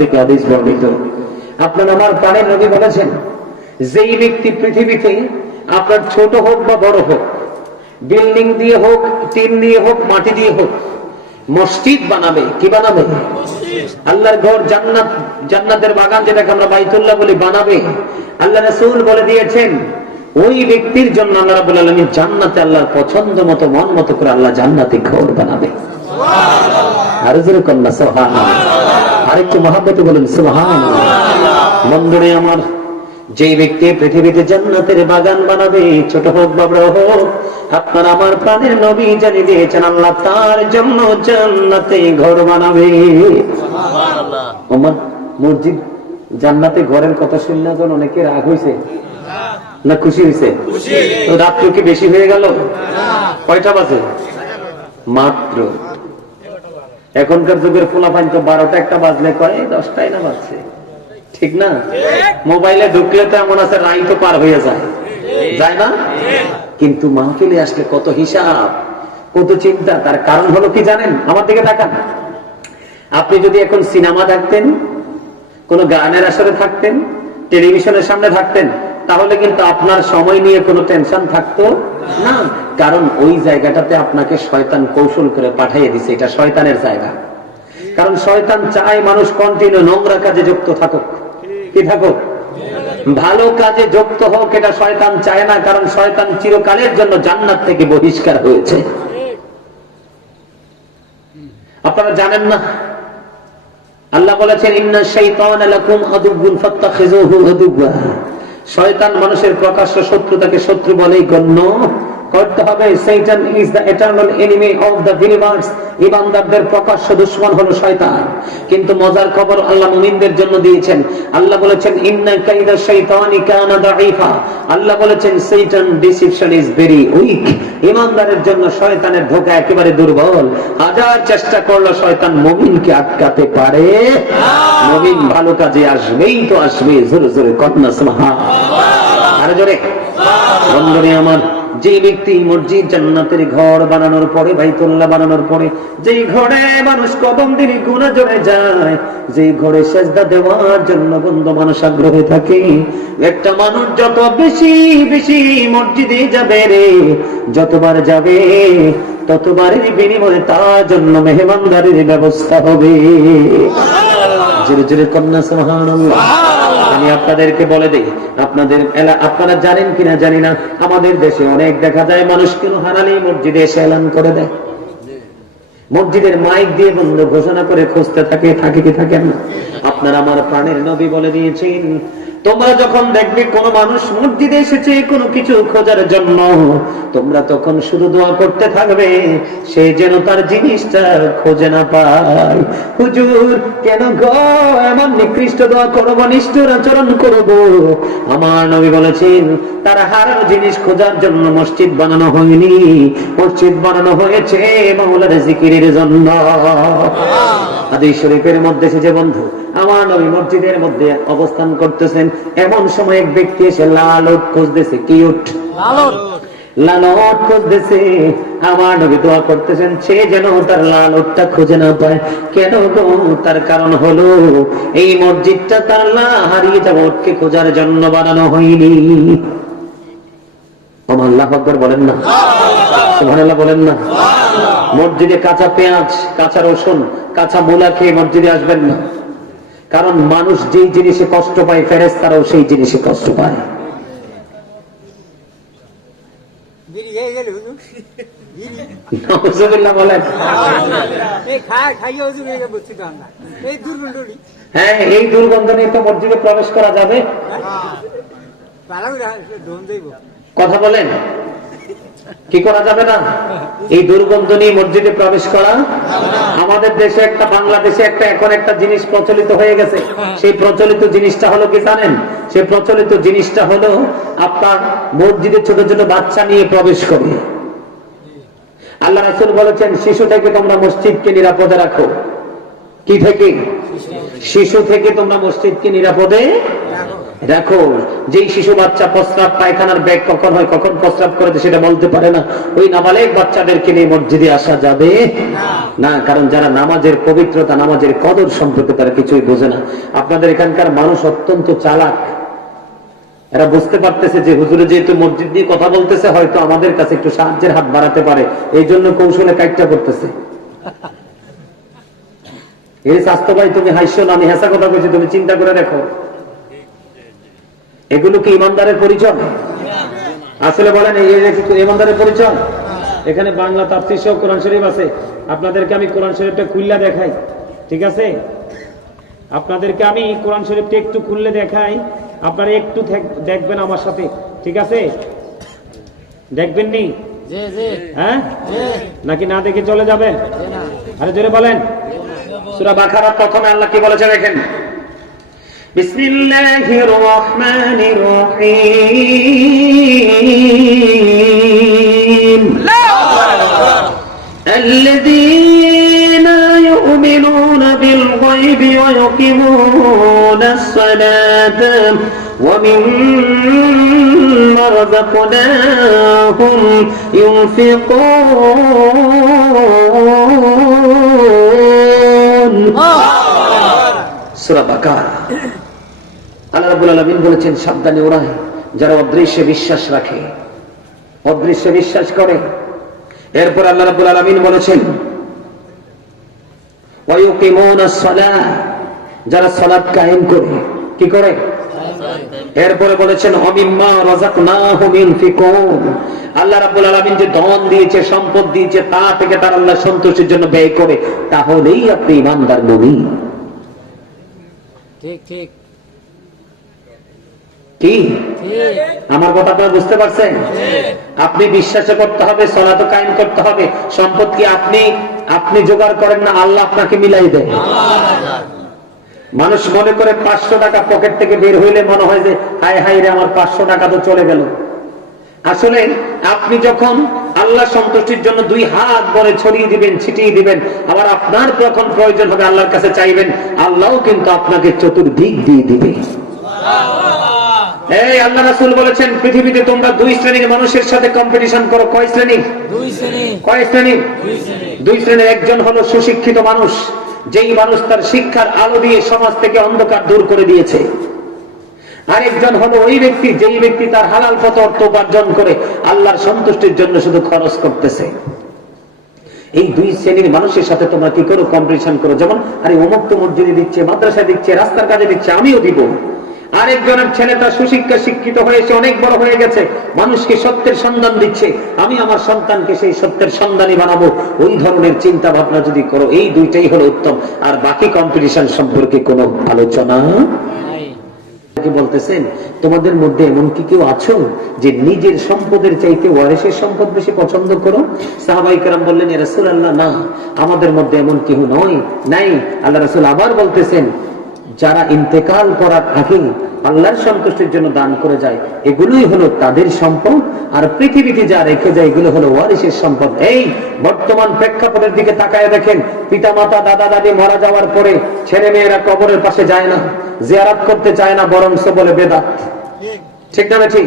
থেকে বর্ণিত। আপনার আমার প্রাণের নবী বলেছেন যেই ব্যক্তি পৃথিবীতে আপনার ছোট হোক বা বড় হোক বিল্ডিং দিয়ে হোক টিন দিয়ে হোক মাটি দিয়ে হোক মসজিদ বানাবে কি বানাবে? আল্লাহর ঘর জান্নাত জান্নাতের বাগান যেটাকে আমরা বাইতুল্লাহ বলি বানাবে। আল্লাহ রাসূল বলে দিয়েছেন ওই ব্যক্তির জন্য আল্লাহ রাব্বুল আলামিন জান্নাতে আল্লাহর পছন্দ মতো মন মতো করে আল্লাহ জান্নাতে ঘর বানাবে। আরও জোরে কন্যা সুবহানাল্লাহ। আরেকটু মহাব্বতে বলেন সুবহানাল্লাহ। বন্ধুরে আমার যে ব্যক্তি পৃথিবীতে জান্নাতের বাগান বানাবে ছোট হোক বা বড় হোক আপনার আমার প্রাণের নবী জানিয়ে দিয়েছেন আল্লাহ তার জন্য জান্নাতে ঘর বানাবে। আমার মসজিদ জান্নাতে ঘরের কথা শুনলে এখন অনেকে রাগ হয়েছে না খুশি হয়েছে তো রাত্র কি বেশি হয়ে গেল? কয়টা বাজে? মাত্র এখনকার যুগের ফোলাফাইন তো বারোটা একটা বাজলে কয় দশটাই না বাজছে। ঠিক না? মোবাইলে ঢুকলে তো এমন আছে, রাই তো পার হয়ে যায়। যায় না? কিন্তু মাহফিলে আসলে কত হিসাব, কত চিন্তা। তার কারণ হলো কি জানেন? আমার দিকে তাকান। আপনি যদি এখন সিনেমা দেখতেন, কোন গানের আসরে থাকতেন, টেলিভিশনের সামনে থাকতেন, তাহলে কিন্তু আপনার সময় নিয়ে কোনো টেনশন থাকতো না, কারণ ওই জায়গাটাতে আপনাকে শয়তান কৌশল করে পাঠিয়ে দিছে, এটা শয়তানের জায়গা। কারণ শয়তান চায় মানুষ কন্টিনিউ নোংরা কাজে যুক্ত থাকুক। কি থাকুক? ভালো কাজে যুক্ত হোক, এটা শয়তান চায় না, কারণ শয়তান চিরকালের জন্য জান্নাত থেকে বহিষ্কার হয়েছে। আপনারা জানেন না? আল্লাহ বলেছেন, ইন্না শাইতান লাকুম আদুবুন ফাত্তাখিযুহু আদুবা শয়তান মানুষের প্রকাশ্য শত্রু তাকে শত্রু বলেই গণ্য। করতে হবে। Satan is the eternal enemy of the believers ইমানদারদের প্রকাশ্য দুশমন হলো শয়তান। কিন্তু মজার খবর আল্লাহ মুমিনদের জন্য দিয়েছেন। আল্লাহ বলেছেন ইন্না কাইদা শাইতানি কানা দাঈফা। আল্লাহ বলেছেন Satan deception is very weak ইমানদারের জন্য শয়তানের ধোঁকা একেবারে দুর্বল। হাজার চেষ্টা করল শয়তান মুমিনকে আটকাতে পারে। মুমিন ভালো কাজে আসবেই তো আসবে। জোরে জোরে কন্যা সুবহান আরে জোরে। বন্ধুরে আমার যে ব্যক্তি মসজিদ জান্নাতের ঘর বানানোর পরে বাইতুল্লাহ বানানোর পরে যেই ঘরে মানুষ কদম দিনই গুণা জড়ে যায় যেই ঘরে সেজদা দেওয়ার জন্য বন্ধু মানুষ আগ্রহে থাকে একটা মানুষ যত বেশি বেশি মসজিদে যাবে রে যতবার যাবে ততবারের বিনিময়ে তার জন্য মেহমানদারির ব্যবস্থা হবে। জোরে জোরে কন্যা সুবহানাল্লাহ। আমি আপনাদেরকে বলে দিই, আপনাদের আপনারা জানেন কিনা জানি না, আমাদের দেশে অনেক দেখা যায় মানুষ কেন হারালেই মসজিদে এসে এলান করে দেয়। মসজিদের মাইক দিয়ে বন্ধ ঘোষণা করে খুঁজতে থাকে থাকে কি থাকেন না? আপনার আমার প্রাণের নবী বলে দিয়েছেন তোমরা যখন দেখবে কোন মানুষ মসজিদে এসেছে কোনো কিছু খোঁজার জন্য, তোমরা তখন শুধু দোয়া করতে থাকবে, সে যেন তার জিনিসটা খোঁজে না পায়। হুজুর, কেন এমন নিকৃষ্ট দোয়া করব, নিষ্ঠুর আচরণ করব। আমার নবী বলেছেন, তারা হারানো জিনিস খোঁজার জন্য মসজিদ বানানো হয়নি। মসজিদ বানানো হয়েছে মাওলার জিকিরের জন্য। আদি শরীফের মধ্যে সে যে বন্ধু, আমার নবী মসজিদের মধ্যে অবস্থান করতেছেন। এমন সময় এক ব্যক্তি এসে লাল ওট খুঁজতেছে কি উঠ লাল ওট খুঁজতেছে আমার নবী দোয়া করতেছেন সে যেন তার লাল ওটটা খুঁজে না পায়। কেন গো? তার কারণ হলো এই মসজিদটা তার লা হারিয়ে যাব ওটকে খোঁজার জন্য বানানো হয়নি। আল্লাহ আকবর বলেন না। সুবহানাল্লাহ বলেন না। মসজিদে কাঁচা পেঁয়াজ কাঁচা রসুন কাঁচা মূলা খেয়ে মসজিদে আসবেন না। কারণ মানুষ যেই জিনিসে কষ্ট পায় ফেরেস্তারাও সেই জিনিসে কষ্ট পায়। বলেন। হ্যাঁ এই দুর্গন্ধ নিয়ে তো মসজিদে প্রবেশ করা যাবে। দেব। কথা বলেন। কি করা যাবে না? এই দুর্গন্ধ নিয়ে মসজিদে প্রবেশ করা? আমাদের দেশে একটা, বাংলাদেশে একটা, এখন একটা জিনিস প্রচলিত হয়ে গেছে। সেই প্রচলিত জিনিসটা হলো কি জানেন? সেই প্রচলিত জিনিসটা হলো আপনার মসজিদে ছোট ছোট বাচ্চা নিয়ে প্রবেশ করে আল্লাহ রাসুল বলেছেন, শিশু থেকে তোমরা মসজিদকে নিরাপদে রাখো। কি থেকে? শিশু থেকে তোমরা মসজিদকে নিরাপদে দেখো, যেই শিশু বাচ্চা প্রস্রাব পায়খানার ব্যাগ কখন হয়, কখন প্রস্রাব করে সেটা বলতে পারে না। ওই নাবালেক বাচ্চাদেরকে নিয়ে মসজিদে আসা যাবে? না, কারণ যারা নামাজের পবিত্রতা, নামাজের কদর সম্পর্কে তারা কিছুই বোঝে না। আপনাদের এখানকার মানুষ অত্যন্ত চালাক। এরা বুঝতে পারতেছে যে হুজুরে যেহেতু মসজিদ দিয়ে কথা বলতেছে, হয়তো আমাদের কাছে একটু সাহায্যের হাত বাড়াতে পারে। এই জন্য কৌশলে কাজটা করতেছে। এই স্বাস্থ্য ভাই তুমি হাসছো না, আমি হেসা কথা বলছি, তুমি চিন্তা করে দেখো। এগুলো কি ইমানদারের পরিচয়? আসলে বলেন ইমানদারের পরিচয়? এখানে বাংলা তাফসির সহ কোরআন শরীফ আছে। আপনাদেরকে আমি কোরআন শরীফটা খুললা দেখাই ঠিক আছে? আপনাদেরকে আমি কোরআন শরীফটা একটু খুললে দেখাই। আপনারা একটু দেখবেন আমার সাথে ঠিক আছে? দেখবেন নি? হ্যাঁ? নাকি না দেখে চলে যাবেন? আরে জোরে বলেন। সূরা বাকারা প্রথমে আল্লাহ কি বলেছে দেখেন? بسم الله الرحمن الرحيم. لا الذين يؤمنون بالغيب ويقيمون الصلاة ومما رزقناهم ينفقون. سورة بقرة. রাব্বুল আলামিন বলেছেন, সাবধানে ওরা যারা অদৃশ্যে বিশ্বাস রাখে, অদৃশ্যে বিশ্বাস করে। এরপর আল্লাহ রাব্বুল আলামিন বলেছেন যারা সালাত কায়েম করে, কি করে? এরপরে বলেছেন, অমিম্মা রাযাকনাহুম ইনফিকুন আল্লাহ রাব্বুল আলামিন যে ধন দিয়েছে, সম্পদ দিয়েছে, তা থেকে তার আল্লাহ সন্তুষ্টির জন্য ব্যয় করে, তাহলেই আপনি ইমানদার মুমিন। ঠিক ঠিক। কি? আমার কথা আপনারা বুঝতে পারছেন? আপনি বিশ্বাস করতে হবে সলাত কায়েম করতে হবে। সম্পদ কি আপনি আপনি জোগাড় করেন না আল্লাহ আপনাকে মিলাই দেয়? মানুষ মনে করে পাঁচশো টাকা পকেট থেকে বের হইলে মনে হয় যে হাই হাই রে আমার পাঁচশো টাকা তো চলে গেল। আসলে আপনি যখন আল্লাহ সন্তুষ্টির জন্য দুই হাত বলে ছড়িয়ে দিবেন ছিটিয়ে দিবেন আবার আপনার যখন প্রয়োজন হবে আল্লাহর কাছে চাইবেন আল্লাহও কিন্তু আপনাকে চতুর্দিক দিয়ে দিবে। এই আল্লাহ রাসূল বলেছেন পৃথিবীতে তোমরা দুই শ্রেণির মানুষের সাথে কম্পিটিশন করো। কয় শ্রেণি? দুই শ্রেণি। কয় শ্রেণি? দুই শ্রেণির একজন হলো সুশিক্ষিত মানুষ যেই মানুষ তার শিক্ষার আলো দিয়ে সমাজ থেকে অন্ধকার দূর করে দিয়েছে। আরেকজন হলো ওই ব্যক্তি যেই ব্যক্তি তার হালাল পথ অর্থ উপার্জন করে আল্লাহর সন্তুষ্টির জন্য শুধু খরচ করতেছে। এই দুই শ্রেণির মানুষের সাথে তোমরা কি করো? কম্পিটিশন করো। যেমন আরে অমুক তো মসজিদে দিচ্ছে মাদ্রাসা দিচ্ছে রাস্তার কাজে দিচ্ছে আমিও দিব। আরেকজনের ছেলেটা সুশিক্ষা শিক্ষিত হয়েছে অনেক বড় হয়ে গেছে মানুষকে সত্যের সন্ধান দিচ্ছে। আমি আমার সন্তানকে সেই সত্যের সন্ধানী বানাবো। ওই ধরনের চিন্তা ভাবনা যদি করো এই দুইটাই হলো উত্তম। আর বাকি কম্পিটিশন সম্পর্কে কোনো আলোচনা? বলতেছেন? তোমাদের মধ্যে এমন কি কেউ আছো যে নিজের সম্পদের চাইতে ওয়ারিসের সম্পদ বেশি পছন্দ করো? সাহাবাই কারাম বললেন রাসুল আল্লাহ না আমাদের মধ্যে এমন কেউ নয় নাই। আল্লাহ রাসুল আবার বলতেছেন যারা ইন্তেকাল করার আগে আল্লাহর সন্তুষ্টির জন্য দান করে যায়, এগুলোই হলো তাদের সম্পদ। আর পৃথিবীতে যা রেখে যায়, এগুলো হলো ওয়ারিসের সম্পদ। এই বর্তমান প্রেক্ষাপটের দিকে তাকায় দেখেন পিতা মাতা দাদা, দাদি মারা যাওয়ার পরে ছেলে মেয়েরা কবরের পাশে যায় না, জিয়ারাত করতে চায় না বরং বলে বেদাত। ঠিক না না ঠিক।